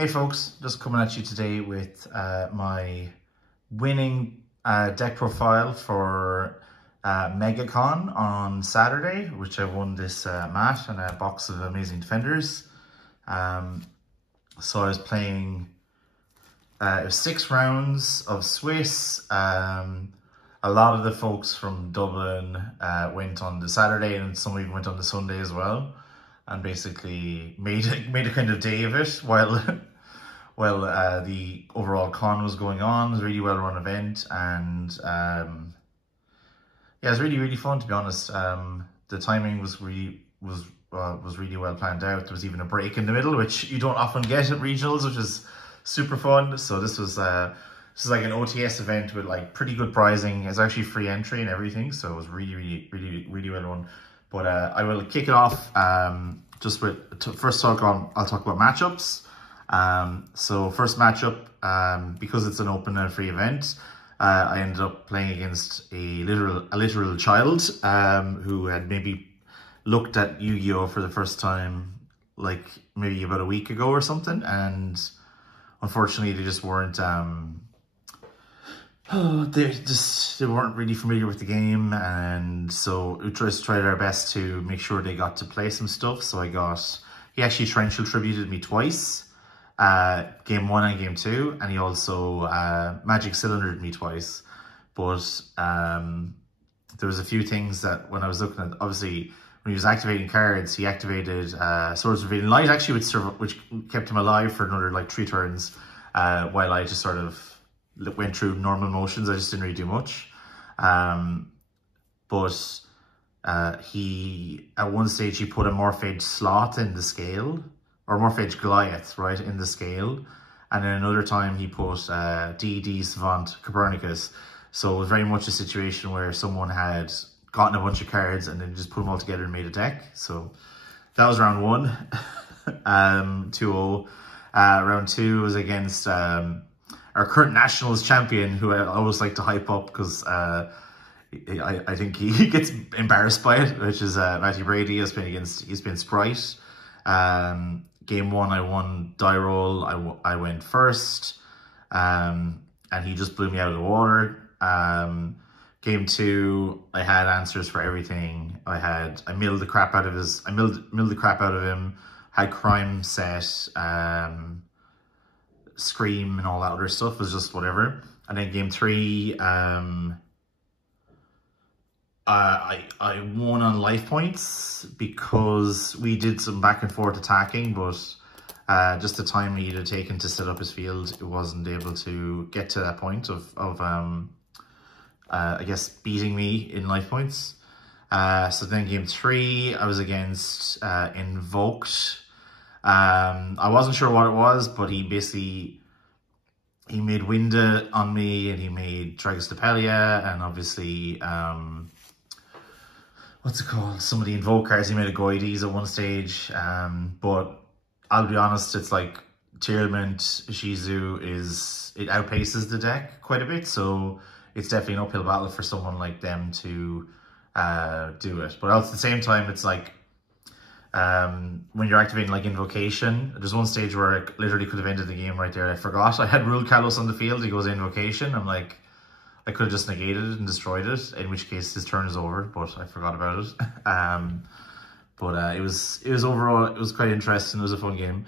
Hey folks, just coming at you today with my winning deck profile for Megacon on Saturday, which I won this mat and a box of amazing defenders. So I was playing, it was 6 rounds of Swiss. A lot of the folks from Dublin went on the Saturday, and some even went on the Sunday as well, and basically made a kind of day of it while the overall con was going on. It was a really well run event, and yeah, it was really fun, to be honest. The timing was really well planned out. There was even a break in the middle, which you don't often get at regionals, which is super fun. So this was like an OTS event with like pretty good prizing. It's actually free entry and everything, so it was really well run. But I will kick it off just with first I'll talk about matchups. So first matchup, because it's an open and free event, I ended up playing against a literal child who had maybe looked at Yu-Gi-Oh for the first time like maybe about a week ago or something, and unfortunately they just weren't they weren't really familiar with the game, and so we just tried our best to make sure they got to play some stuff. So he actually torrential tributed me twice, game 1 and game 2, and he also magic cylindered me twice. But there was a few things that when I was looking at, obviously when he was activating cards, he activated Swords of Revealing Light actually, which kept him alive for another like 3 turns, while I just sort of went through normal motions. I just didn't really do much. But he, at one stage, he put a Morphage Sloth in the scale, or Morphage Goliath, right, in the scale. And then another time he put D.D. Savant Copernicus. So it was very much a situation where someone had gotten a bunch of cards and then just put them all together and made a deck. So that was round 1, 2-0. Round 2 was against our current Nationals champion, who I always like to hype up because I think he gets embarrassed by it, which is Brady. He's been Spright. Game 1 I won die roll. I went first, and he just blew me out of the water. Game 2 I had answers for everything. I milled the crap out of him. Had crime set, Scream and all that other stuff. Was just whatever. And then game 3, I won on life points because we did some back and forth attacking, but just the time he had taken to set up his field, it wasn't able to get to that point of I guess beating me in life points. So then game 3, I was against Invoked. I wasn't sure what it was, but he made Winda on me, and he made Dragostapelia, and obviously what's it called? Some of the Invoke cards. He made a Goides at one stage. But I'll be honest, it's like Tearlament Ishizu it outpaces the deck quite a bit, so it's definitely an uphill battle for someone like them to do it. But at the same time, it's like when you're activating like Invocation, there's one stage where I literally could have ended the game right there. I forgot I had ruled Kalos on the field. He goes Invocation. I'm like, I could have just negated it and destroyed it, in which case his turn is over, but I forgot about it. But it was overall, it was quite interesting. It was a fun game.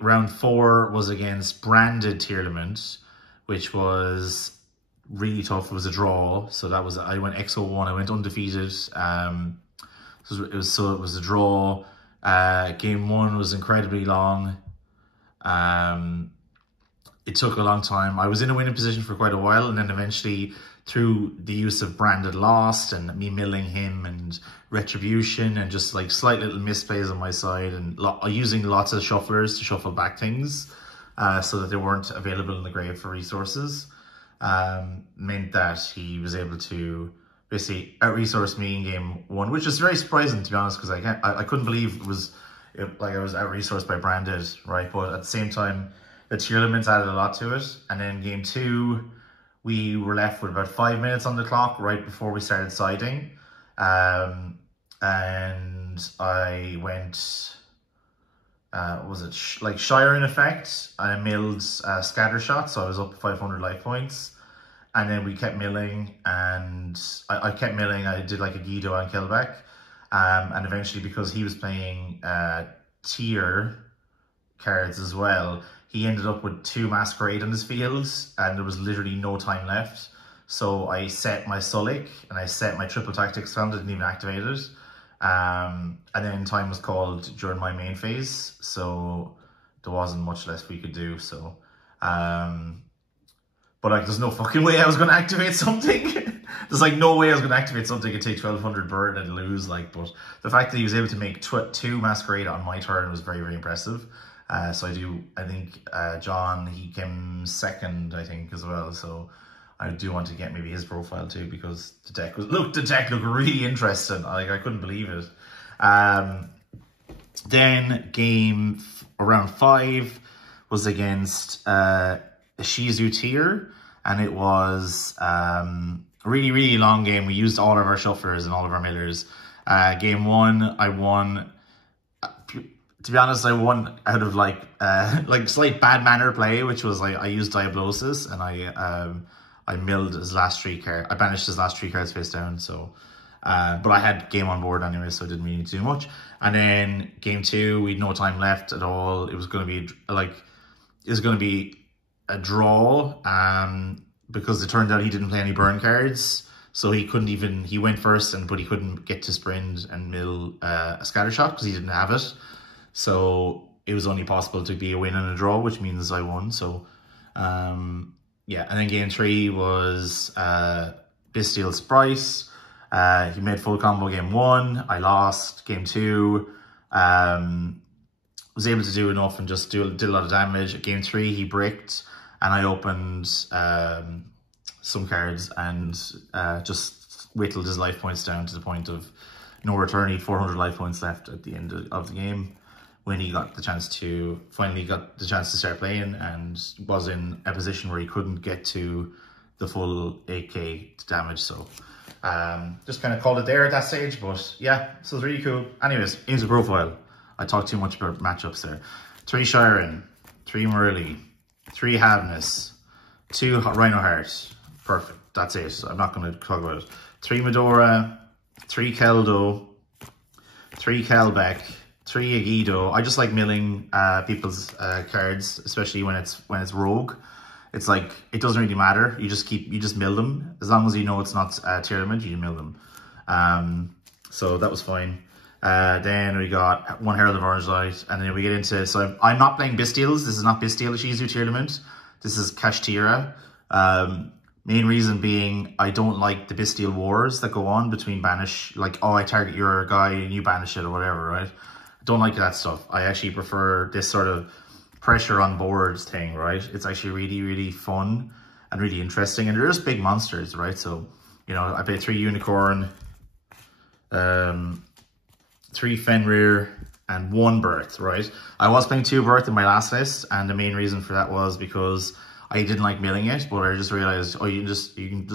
Round 4 was against Branded Tearlaments, which was really tough. It was a draw, so I went XO1. I went undefeated. It was a draw. Game 1 was incredibly long. It took a long time. I was in a winning position for quite a while, and then eventually, through the use of Branded Lost and me milling him and Retribution and just like slight little misplays on my side and using lots of shufflers to shuffle back things so that they weren't available in the grave for resources, meant that he was able to basically out-resource me in game 1, which is very surprising, to be honest, because I couldn't believe I was out-resourced by Branded, right? But at the same time, the Tearlaments added a lot to it. And then game 2, we were left with about 5 minutes on the clock right before we started siding. And I went was it like Shire in effect, and I milled scatter shot, so I was up 500 life points. And then we kept milling, and I kept milling. I did like a Guido on Killback. And eventually, because he was playing tier cards as well, he ended up with 2 Masquerade on his field, and there was literally no time left. So I set my Sulik, and I set my Triple Tactics Sound, didn't even activate it. And then time was called during my main phase, so there wasn't much less we could do. So, but like, there's no fucking way I was going to activate something. There's like no way I was going to activate something and take 1200 bird and lose. Like, but the fact that he was able to make 2 Masquerade on my turn was very, very impressive. So I think John, he came second, I think, as well. So I do want to get maybe his profile too, because the deck looked really interesting. Like, I couldn't believe it. Then round 5 was against Ishizu Tear, and it was a really, really long game. We used all of our shufflers and all of our millers. Game 1, I won. To be honest, I won out of like slight bad manner play, which was I used Diablosis, and I milled his last 3 cards. I banished his last 3 cards face down. So, but I had game on board anyway, so I didn't really need to do much. And then game 2, we had no time left at all. It was going to be a draw, because it turned out he didn't play any burn cards, so he went first, but he couldn't get to sprint and mill a scattershot because he didn't have it. So it was only possible to be a win and a draw, which means I won. So yeah, and then game 3 was Bestial Spright. He made full combo game 1. I lost game 2. Was able to do enough and just did a lot of damage. Game 3, he bricked, and I opened some cards and just whittled his life points down to the point of no return. He had 400 life points left at the end of the game, when he finally got the chance to start playing, and was in a position where he couldn't get to the full 8k damage. So just kind of called it there at that stage. But yeah, so it's really cool. Anyways, into profile. I talked too much about matchups there. 3 Shiren, 3 Morelli, 3 Havness, 2 Rhino Heart. Perfect. That's it. I'm not going to talk about it. 3 Medora, 3 Keldo, 3 Kelbeck, 3 Agido. I just like milling people's cards, especially when it's rogue. It's like, it doesn't really matter. You just mill them. As long as you know it's not Tearlament, you mill them. So that was fine. Then we got 1 Herald of Orange Light, and then we get into, so I'm not playing Bestials. This is not Bestial Ishizu Tearlament. This is Kashtira. Main reason being, I don't like the Bestial wars that go on between banish, like, oh, I target your guy and you banish it or whatever, right? I don't like that stuff. I actually prefer this sort of pressure on boards thing, right? It's actually really, really fun and really interesting, and they're just big monsters, right? So, you know, I played 3 Unicorn, 3 Fenrir, and 1 Birth, right? I was playing 2 Birth in my last list, and the main reason for that was because I didn't like milling it, but I just realized, oh, you can just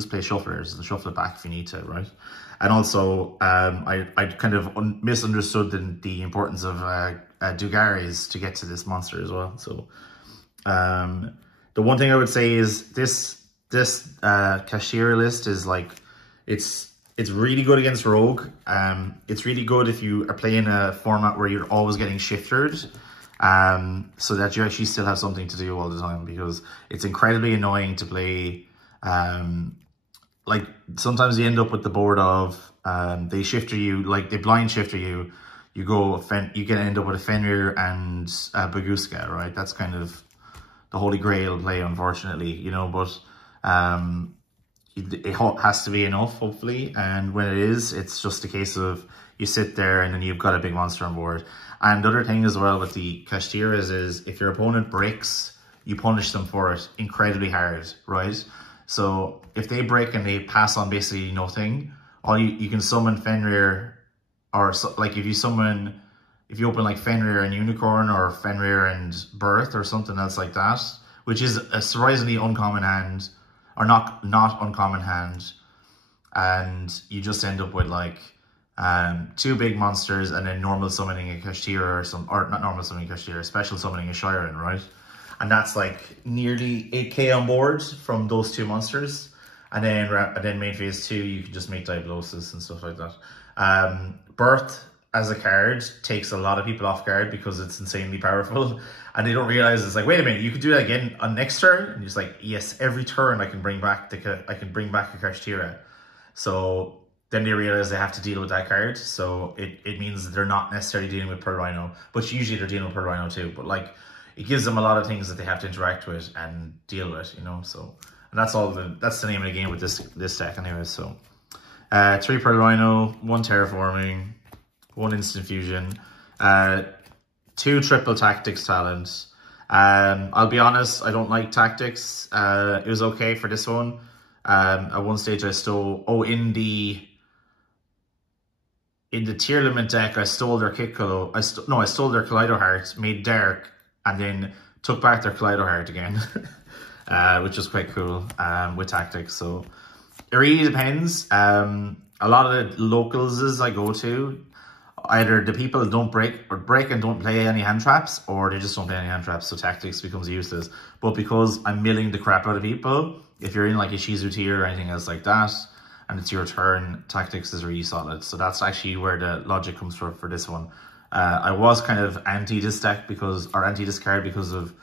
play shufflers and shuffle it back if you need to, right? And also, I kind of misunderstood the importance of Dugaris to get to this monster as well. So, the one thing I would say is this Kashtira list is like, it's really good against Rogue. It's really good if you are playing a format where you're always getting shifted, so that you actually still have something to do all the time, because it's incredibly annoying to play. Like, sometimes you end up with the board of, they shifter you, like they blind shifter you, you can end up with a Fenrir and Baguska, right? That's kind of the holy grail play, unfortunately, you know, but it has to be enough, hopefully, and when it is, it's just a case of you sit there and then you've got a big monster on board. And the other thing as well with the Kashtiras is, if your opponent breaks, you punish them for it incredibly hard, right? So if they break and they pass on basically nothing, you can summon Fenrir, or like if you open like Fenrir and Unicorn, or Fenrir and Birth, or something else like that, which is a surprisingly uncommon hand, or not uncommon hand, and you just end up with like 2 big monsters, and then normal summoning a Kashtira or not normal summoning a Kashtira, special summoning a Shiren, right? And that's like nearly 8k on board from those 2 monsters. And then main phase 2, you can just make Diablosis and stuff like that. Birth as a card takes a lot of people off guard because it's insanely powerful, and they don't realize it's like, wait a minute, you can do that again on next turn, and you're just like, yes, every turn I can bring back a Kashtira. So then they realize they have to deal with that card. So it means that they're not necessarily dealing with Pearl Rhino, but usually they're dealing with Pearl Rhino too. But like, it gives them a lot of things that they have to interact with and deal with, you know. So, and that's the name of the game with this deck anyway. So 3 Pearl Rhino, 1 Terraforming, 1 Instant Fusion, 2 triple Tactics talents. I'll be honest, I don't like Tactics. It was okay for this one. At one stage I stole, in the Tearlament deck, I stole their Kickalo. I stole their Kaleido Heart, made Dark, and then took back their Kaleido Heart again, which was quite cool with Tactics. So it really depends. A lot of the locals I go to, either the people don't break and don't play any hand traps, or they just don't play any hand traps, so Tactics becomes useless. But because I'm milling the crap out of people, if you're in like Ishizu Tear or anything else like that, and it's your turn, Tactics is really solid. So that's actually where the logic comes from for this one. I was kind of anti this deck anti this card because of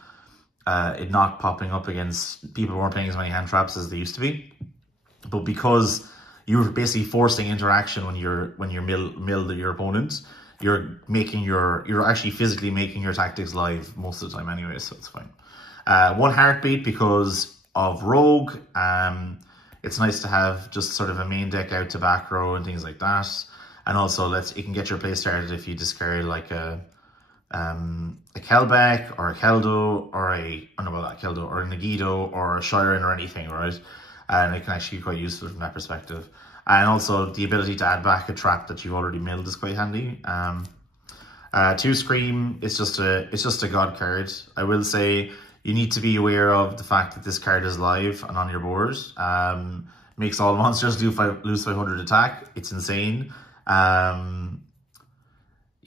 it not popping up against people who weren't playing as many hand traps as they used to be. But because you're basically forcing interaction when you mill your opponent, you're actually physically making your Tactics live most of the time anyway, so it's fine. 1 Heartbeat because of Rogue. It's nice to have just sort of a main deck out to back row and things like that. And also it can get your play started if you discard like a Kelbeck or a Keldo or a Nagido or a Shiren or anything, right? And it can actually be quite useful from that perspective. And also the ability to add back a trap that you've already milled is quite handy. 2 Scream, it's just a god card. I will say you need to be aware of the fact that this card is live and on your board. Makes all monsters lose 500 attack. It's insane.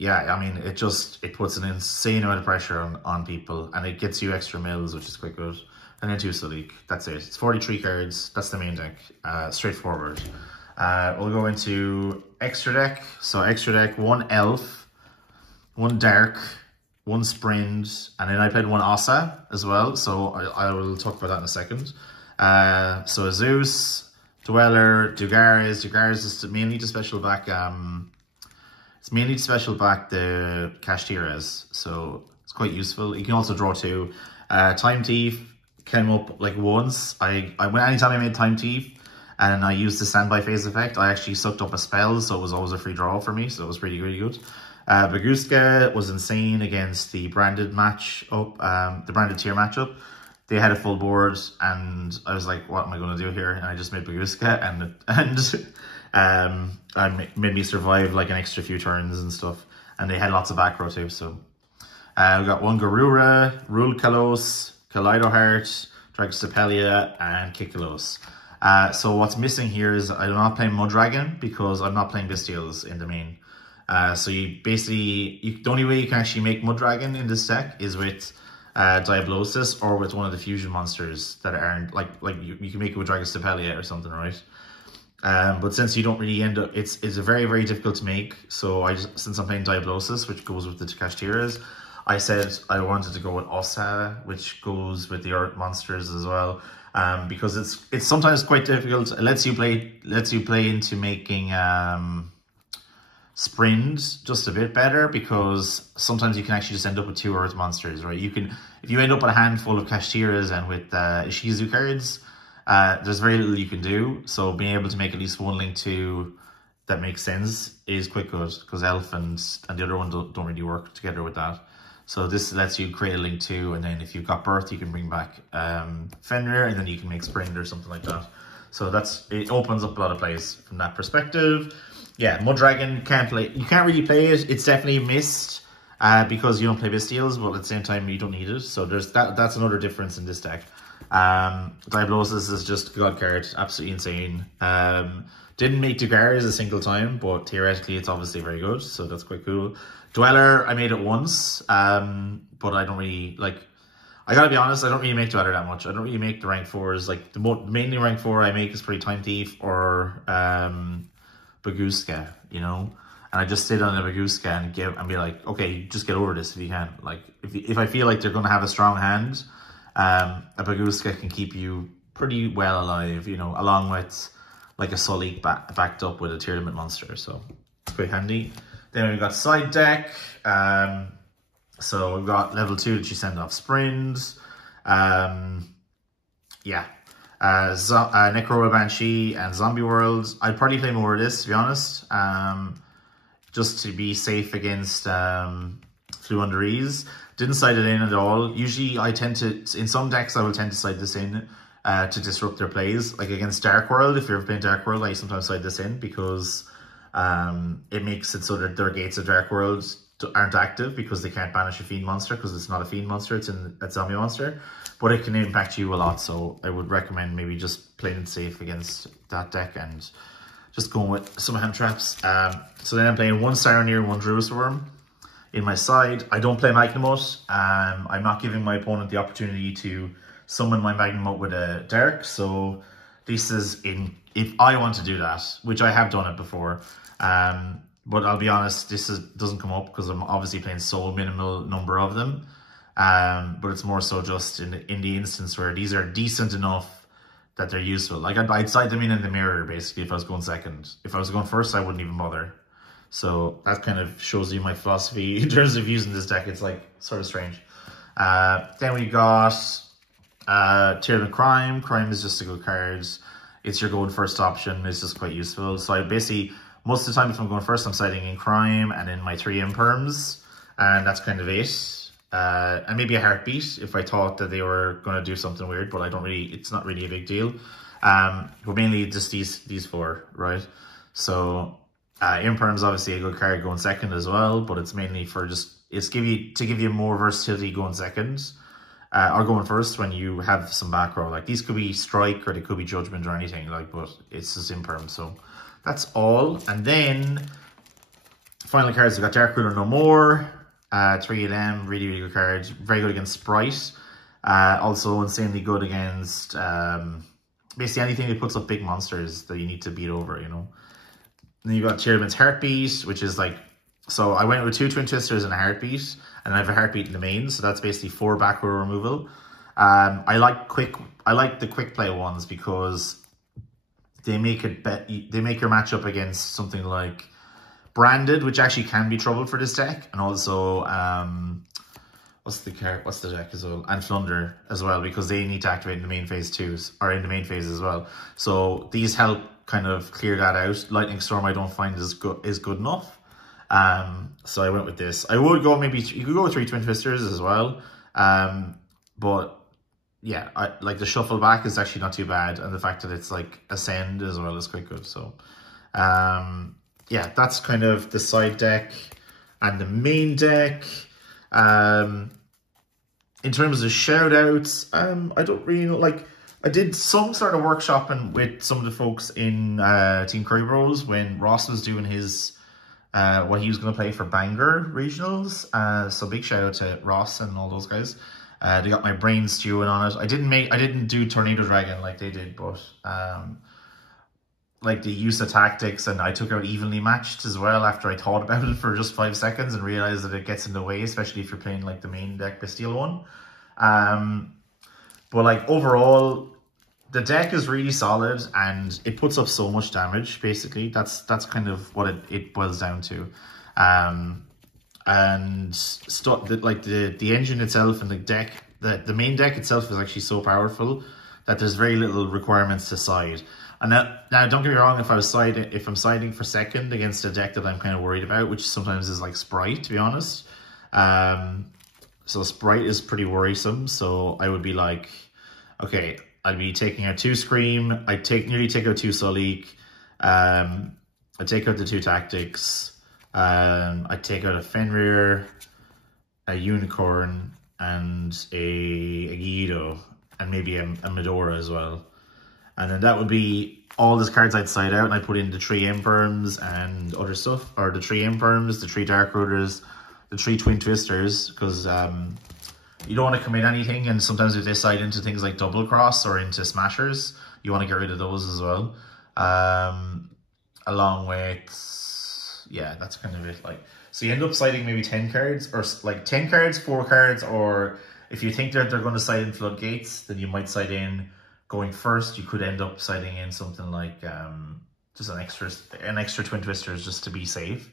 Yeah, I mean, it puts an insane amount of pressure on people, and it gets you extra mills, which is quite good. And then 2 Salik. That's it. It's 43 cards. That's the main deck. Straightforward. We'll go into extra deck. So extra deck, 1 Elf, 1 Dark, 1 Sprint, and then I played 1 Ossa as well. So I will talk about that in a second. So Zeus, Dweller, Dugares. Dugares is mainly to special back. It's mainly to special back the Kashtiras, so it's quite useful. You can also draw 2. Time Thief came up like once. Anytime I made Time Thief and I used the standby phase effect, I actually sucked up a spell, so it was always a free draw for me. So it was really, really good. Baguska was insane against the branded matchup, the branded tier matchup. They had a full board, and I was like, "What am I going to do here?" And I just made Baguska, and made me survive like an extra few turns and stuff. And they had lots of back row too. So we got 1 Garura, Rule Kalos, Kaleido Heart, Dragstapelia, and Kikalos. So what's missing here is I'm not playing Mudragon because I'm not playing Bestials in the main. So you basically, the only way you can actually make Mudragon in this deck is with Diablosis or with one of the fusion monsters that aren't, like you can make it with Dragstapelia or something, right? But since you don't really end up, it's a very, very difficult to make. So since I'm playing Diablosis, which goes with the Kashtiras, I said I wanted to go with Ossa, which goes with the Earth monsters as well. Because it's sometimes quite difficult. It lets you play into making Sprint just a bit better, because sometimes you can actually just end up with 2 Earth monsters, right? If you end up with a handful of Kashtiras and with Ishizu cards, there's very little you can do. So being able to make at least 1 Link 2 that makes sense is quite good, because Elf and the other one don't really work together with that. So this lets you create a Link 2, and then if you've got Birth, you can bring back Fenrir, and then you can make Sprint or something like that. So it opens up a lot of plays from that perspective. Yeah, Mudragon you can't really play it. It's definitely missed because you don't play Bestials, but at the same time you don't need it. So there's that's another difference in this deck. Diablosis is just a god card, absolutely insane. Didn't make Dugars a single time, but theoretically it's obviously very good, so that's quite cool. Dweller, I made it once, but I don't really, like, I gotta be honest, I don't really make Dweller that much. I don't really make the rank 4s, like, mainly rank 4 I make is pretty Time Thief or Baguska, you know? And I just sit on a Baguska and be like, okay, just get over this if you can. Like, if I feel like they're gonna have a strong hand, a Baguska can keep you pretty well alive, you know, along with like a Sully backed up with a Tearlament monster, so it's quite handy. Then we've got side deck. So we've got level 2 that you send off Sprint. Yeah. Necro Banshee and Zombie World. I'd probably play more of this, to be honest. Just to be safe against Flew Under Ease. Didn't side it in at all. Usually I tend to, in some decks I will tend to side this in to disrupt their plays. Like against Dark World, if you're ever playing Dark World, I sometimes side this in because it makes it so that their gates of Dark World aren't active because they can't banish a Fiend monster because it's not a Fiend monster, it's a Zombie monster. But it can impact you a lot, so I would recommend maybe just playing it safe against that deck and just going with some hand traps. So then I'm playing 1 Saronir and 1 Druid Worm. In my side, I don't play Magnemite. I'm not giving my opponent the opportunity to summon my Magnemite with a Dark, so this is if I want to do that, which I have done it before. But I'll be honest, this doesn't come up because I'm obviously playing so minimal number of them. But it's more so just in the instance where these are decent enough that they're useful. Like I'd side them in the mirror basically if I was going second. If I was going first, I wouldn't even bother. So that kind of shows you my philosophy in terms of using this deck. It's like sort of strange. Then we got Tearlament Crime. Crime is just a good card. It's your going first option. It's just quite useful. So I basically, most of the time if I'm going first, I'm siding in Crime and in my 3 Imperms. And that's kind of it. And maybe a Heartbeat if I thought that they were going to do something weird, but I don't really, it's not really a big deal. But mainly just these 4, right? So Imperm's obviously a good card going second as well, but it's mainly for just, to give you more versatility going second. Or going first when you have some back row. Like these could be Strike or they could be Judgment or anything, like, but it's just Imperm. So that's all. And then final cards, we've got Dark Ruler No More. 3 of them, really, really good cards. Very good against Spright. Also insanely good against basically anything that puts up big monsters that you need to beat over, you know. And then you've got Tearlament's Heartbeat, which is like, so I went with 2 Twin Twisters and a Heartbeat, and I have a Heartbeat in the main, so that's basically 4 back row removal. I like the quick play ones because they make your matchup against something like Branded, which actually can be trouble for this deck, and also what's the deck as well, and Flunder as well, because they need to activate in the main phase too, or in the main phase as well. So these help kind of clear that out. Lightning Storm I don't find is good enough. So I went with this. I would go maybe, you could go with 3 Twin Twisters as well. But yeah, like the shuffle back is actually not too bad. And the fact that it's like Ascend as well is quite good. So, yeah, that's kind of the side deck and the main deck. In terms of shout outs, I don't really know, like, I did some sort of workshopping with some of the folks in Team Curry Bros when Ross was doing his what he was going to play for Bangor regionals. So big shout out to Ross and all those guys. They got my brain stewing on it. I didn't do Tornado Dragon like they did, but like the use of tactics, and I took out evenly matched as well after I thought about it for just 5 seconds and realized that it gets in the way, especially if you're playing like the main deck Bastille one. But like overall, the deck is really solid and it puts up so much damage. Basically, that's kind of what it boils down to. And like the engine itself and the deck, the main deck itself is actually so powerful that there's very little requirements to side. And now don't get me wrong, if I'm siding for second against a deck that I'm kind of worried about, which sometimes is like Spright, to be honest. So Spright is pretty worrisome. So I would be like, okay, I'd be taking out 2 Scream. I'd nearly take out 2 Sully. I'd take out the 2 Tactics. I'd take out a Fenrir. a Unicorn, and a Guido, and maybe a Medora as well. And then that would be all these cards I'd side out, and I'd put in the 3 Imperms and other stuff, or the 3 Imperms, the 3 Dark Rooters, the 3 Twin Twisters, because you don't want to commit anything, and sometimes if they side into things like Double Cross or into Smashers, you want to get rid of those as well. Along with, yeah, that's kind of it. Like, so you end up siding maybe 10 cards, or like 10 cards, 4 cards, or if you think they're going to side in Floodgates, then you might side in going first. You could end up siding in something like just an extra Twin Twisters just to be safe.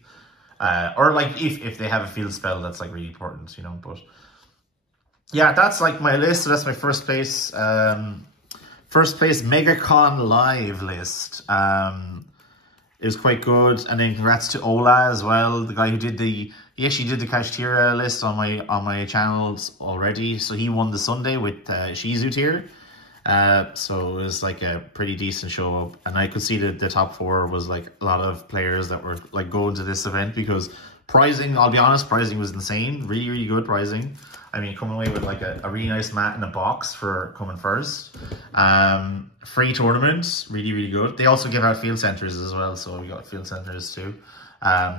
Or like if they have a field spell that's like really important, you know. But yeah, that's like my list. So that's my first place. First place Megacon live list. It was quite good, and then congrats to Ola as well, the guy who did he actually did the Kashtira list on my channels already. So he won the Sunday with Ishizu Tear. So it was like a pretty decent show up, and I could see that the top 4 was like a lot of players that were like going to this event, because pricing, I'll be honest, pricing was insane. Really, really good pricing. I mean, coming away with like a really nice mat in a box for coming first. Free tournaments, really, really good. They also give out field centers as well, so we got field centers too.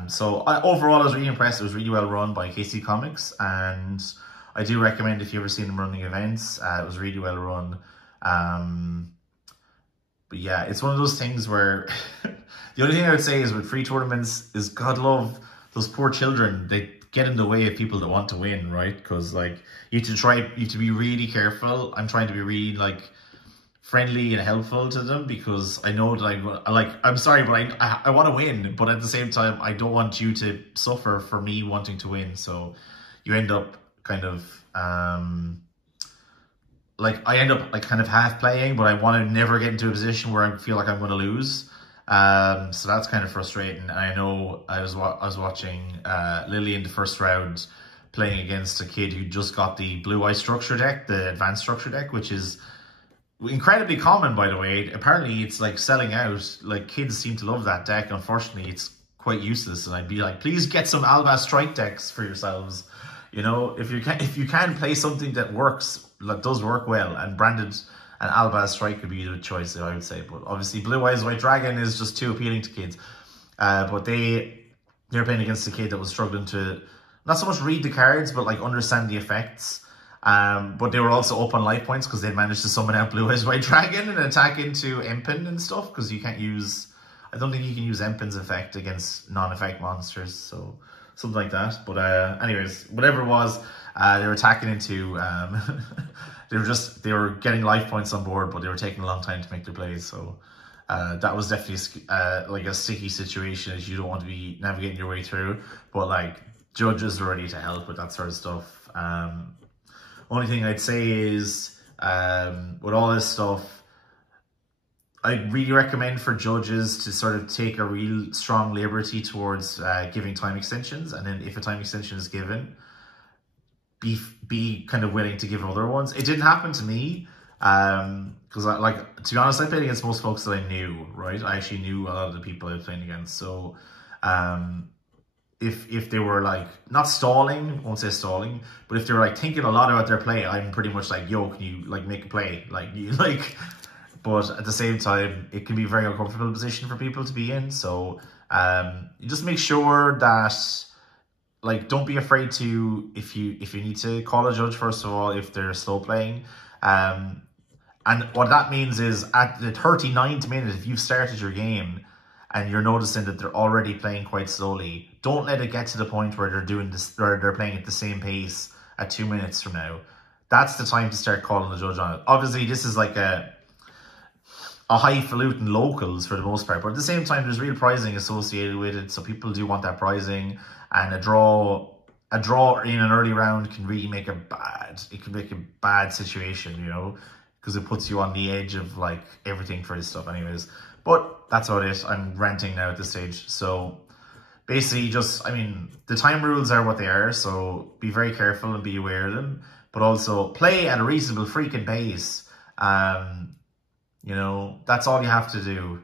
So overall, I was really impressed. It was really well run by KC Comics, and I do recommend if you ever seen them running events. It was really well run. But yeah, it's one of those things where the only thing I would say is with free tournaments is, God love those poor children. They get in the way of people that want to win, right? Because like you have to be really careful. I'm trying to be really like friendly and helpful to them, because I know that I'm sorry, but I want to win, but at the same time I don't want you to suffer for me wanting to win. So you end up kind of I end up like kind of half playing, but I want to never get into a position where I feel like I'm going to lose. So that's kind of frustrating. And I know I was watching Lily in the first round playing against a kid who just got the Blue Eye Structure deck, the Advanced Structure deck, which is incredibly common, by the way. Apparently it's like selling out. Like, kids seem to love that deck. Unfortunately, it's quite useless, and I'd be like, please get some Alba Strike decks for yourselves. You know, if you can play something that works, that does work well, and branded and Alba Strike could be the choice, I would say. But obviously Blue Eyes White Dragon is just too appealing to kids. But they're playing against a kid that was struggling to not so much read the cards, but like understand the effects. But they were also up on life points because they'd managed to summon out Blue Eyes White Dragon and attack into Empin and stuff, because you can't use, I don't think you can use Empin's effect against non-effect monsters, so something like that. But anyways, whatever it was, they were attacking into they were getting life points on board, but they were taking a long time to make their plays. So that was definitely like a sticky situation that you don't want to be navigating your way through. But like, judges are ready to help with that sort of stuff. Only thing I'd say is with all this stuff, I really recommend for judges to sort of take a real strong liberty towards giving time extensions, and then if a time extension is given, be kind of willing to give other ones. It didn't happen to me, because to be honest, I played against most folks that I knew, right? I actually knew a lot of the people I was playing against. So if they were like not stalling, won't say stalling, but if they were like thinking a lot about their play, I'm pretty much like, yo, can you like make a play? Like you like. But at the same time, it can be a very uncomfortable position for people to be in. So you just make sure that, like, don't be afraid to, if you need to call a judge, first of all, if they're slow playing. And what that means is at the 39th minute, if you've started your game and you're noticing that they're already playing quite slowly, don't let it get to the point where they're doing this, or they're playing at the same pace at 2 minutes from now. That's the time to start calling the judge on it. Obviously, this is like a highfalutin locals for the most part, but at the same time, there's real pricing associated with it, so people do want that pricing. And a draw in an early round can really make a bad situation, you know, because it puts you on the edge of like everything for this stuff anyways. But that's about it. I'm ranting now at this stage. So basically I mean, the time rules are what they are, so be very careful and be aware of them, but also play at a reasonable freaking pace. You know, that's all you have to do.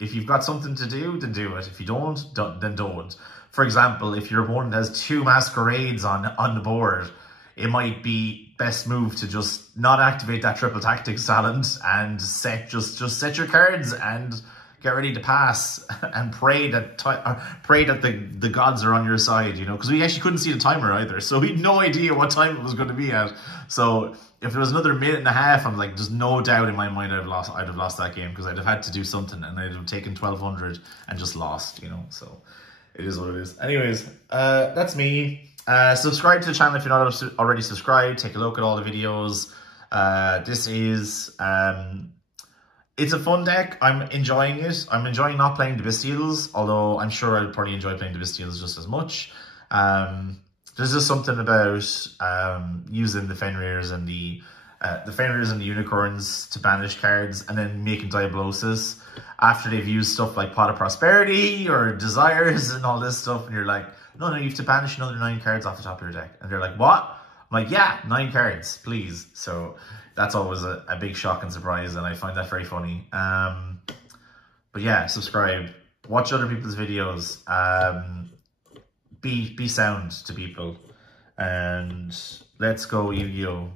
If you've got something to do, then do it. If you don't, then don't. for example, if your opponent has 2 masquerades on the board, it might be best move to just not activate that triple tactics talent and just set your cards and get ready to pass and pray that the gods are on your side, you know, because we actually couldn't see the timer either, so we had no idea what time it was going to be at. So if there was another minute and a half, I'm like, there's no doubt in my mind I'd have lost that game, because I'd have had to do something and I'd have taken 1200 and just lost, you know. So it is what it is. Anyways, that's me. Subscribe to the channel if you're not already subscribed. Take a look at all the videos. This is it's a fun deck. I'm enjoying it. I'm enjoying not playing the Bestials, although I'm sure I'll probably enjoy playing the Bestials just as much. There's just something about using the Fenrirs and the Fenrirs and the Unicorns to banish cards and then making Diablosis after they've used stuff like Pot of Prosperity or Desires and all this stuff, and you're like, no, you have to banish another 9 cards off the top of your deck. And they're like, what? I'm like, yeah, 9 cards, please. So that's always a big shock and surprise, and I find that very funny. But yeah, subscribe, watch other people's videos, be sound to people, and let's go Yu-Gi-Oh!